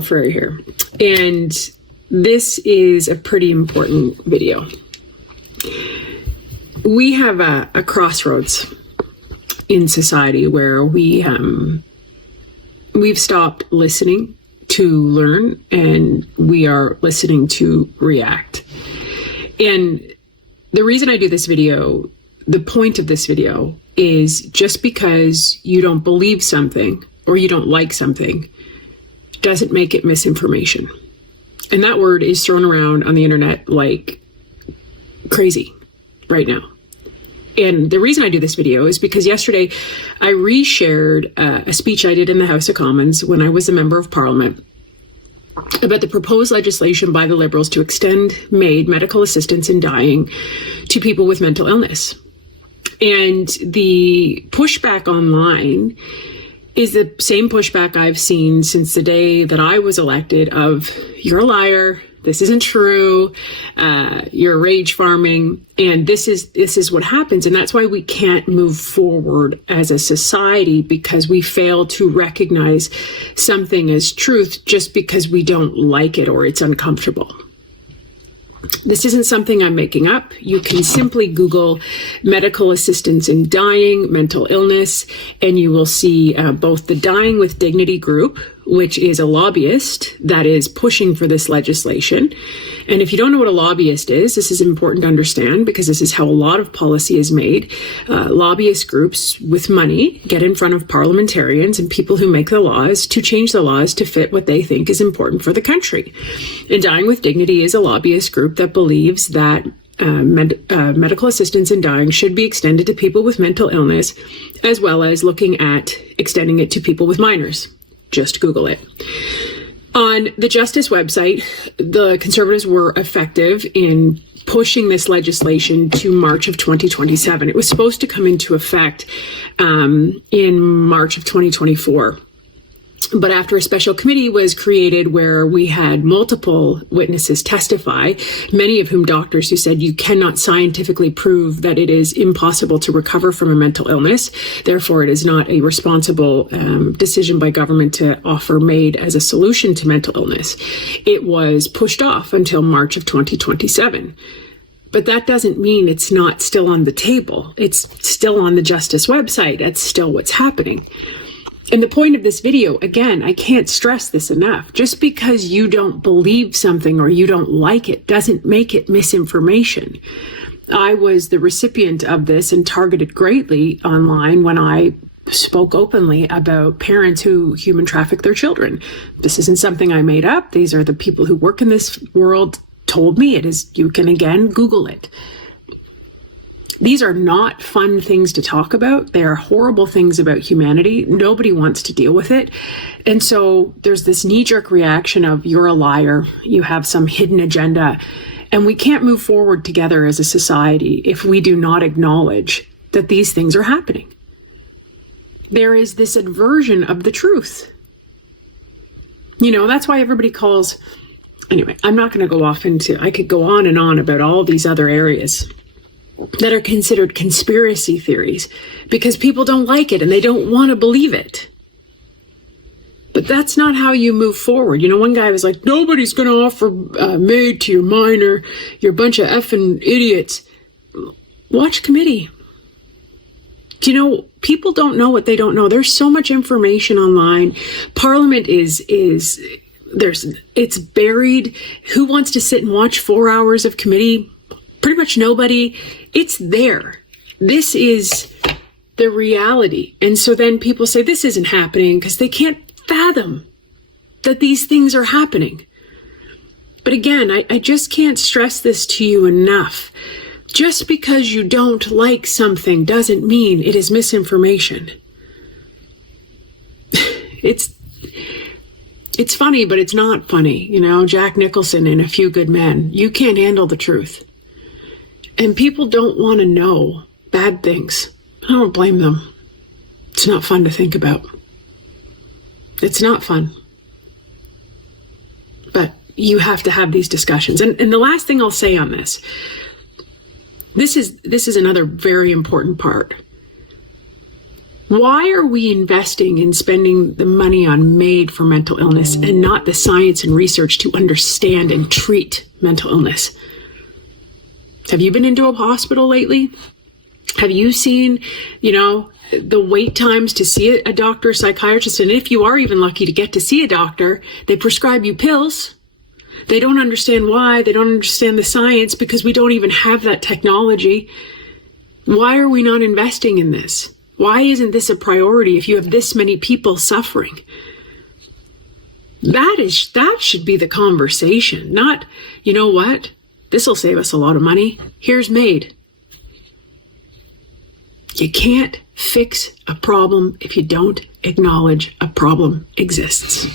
Michelle Ferreri here, and this is a pretty important video. We have a crossroads in society where we've stopped listening to learn, and we are listening to react. And the reason I do this video, the point of this video, is just because you don't believe something or you don't like something doesn't make it misinformation. And that word is thrown around on the internet like crazy right now. And the reason I do this video is because yesterday I reshared a speech I did in the House of Commons when I was a member of Parliament about the proposed legislation by the Liberals to extend medical assistance in dying to people with mental illness. And the pushback online is the same pushback I've seen since the day that I was elected of, you're a liar, this isn't true, you're rage farming, and this is what happens. And that's why we can't move forward as a society, because we fail to recognize something as truth just because we don't like it or it's uncomfortable. This isn't something I'm making up. You can simply Google medical assistance in dying, mental illness, and you will see both the Dying with Dignity group, which is a lobbyist that is pushing for this legislation. And if you don't know what a lobbyist is, this is important to understand because this is how a lot of policy is made. Lobbyist groups with money get in front of parliamentarians and people who make the laws to change the laws to fit what they think is important for the country. And Dying with Dignity is a lobbyist group that believes that medical assistance in dying should be extended to people with mental illness, as well as looking at extending it to people with minors. Just Google it. On the Justice website, the Conservatives were effective in pushing this legislation to March of 2027. It was supposed to come into effect in March of 2024. But after a special committee was created where we had multiple witnesses testify, many of whom doctors who said you cannot scientifically prove that it is impossible to recover from a mental illness, therefore it is not a responsible decision by government to offer MAID as a solution to mental illness. It was pushed off until March of 2027. But that doesn't mean it's not still on the table. It's still on the Justice website. That's still what's happening. And the point of this video, again, I can't stress this enough. Just because you don't believe something or you don't like it doesn't make it misinformation. I was the recipient of this and targeted greatly online when I spoke openly about parents who human traffic their children. This isn't something I made up. These are the people who work in this world told me it is. You can again Google it. These are not fun things to talk about. They are horrible things about humanity. Nobody wants to deal with it. And so there's this knee-jerk reaction of, you're a liar, you have some hidden agenda. And we can't move forward together as a society if we do not acknowledge that these things are happening. There is this aversion of the truth. You know, that's why everybody calls... Anyway, I'm not going to go off into... I could go on and on about all these other areas that are considered conspiracy theories because people don't like it and they don't want to believe it. But that's not how you move forward. You know, one guy was like, nobody's going to offer MAID to your minor. You're a bunch of effing idiots. Watch committee. Do you know, people don't know what they don't know. There's so much information online. Parliament it's buried. Who wants to sit and watch 4 hours of committee? Pretty much nobody. It's there. This is the reality. And so then people say this isn't happening because they can't fathom that these things are happening. But again, I just can't stress this to you enough. Just because you don't like something doesn't mean it is misinformation. It's funny, but it's not funny. You know, Jack Nicholson in A Few Good Men. You can't handle the truth. And people don't want to know bad things. I don't blame them. It's not fun to think about. It's not fun. But you have to have these discussions. And the last thing I'll say on this is another very important part. Why are we investing in spending the money on MAID for mental illness and not the science and research to understand and treat mental illness? Have you been into a hospital lately? Have you seen, the wait times to see a doctor or psychiatrist? And if you are even lucky to get to see a doctor, they prescribe you pills. They don't understand why. They don't understand the science because we don't even have that technology. Why are we not investing in this? Why isn't this a priority if you have this many people suffering? That should be the conversation, not, you know what? This will save us a lot of money. Here's MAID. You can't fix a problem if you don't acknowledge a problem exists.